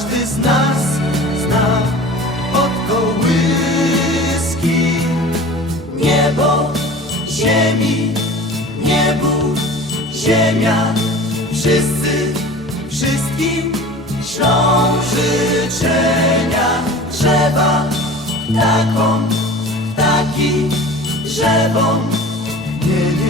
każdy z nas zna od kołyski. Niebo, ziemi, niebu, ziemia, wszyscy, wszystkim ślą życzenia. Drzewa, ptakom, ptaki, drzewom, nie, nie,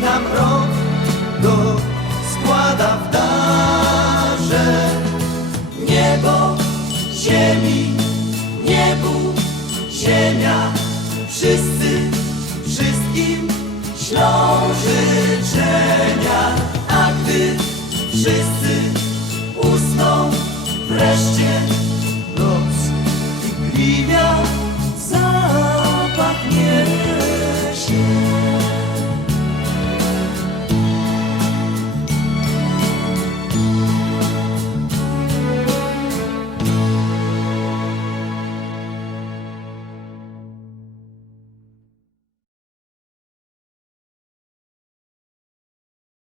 Nam rok go składa w darze. Niebo, ziemi, niebu, ziemia, wszyscy, wszystkim ślą życzenia, a gdy wszyscy usną wreszcie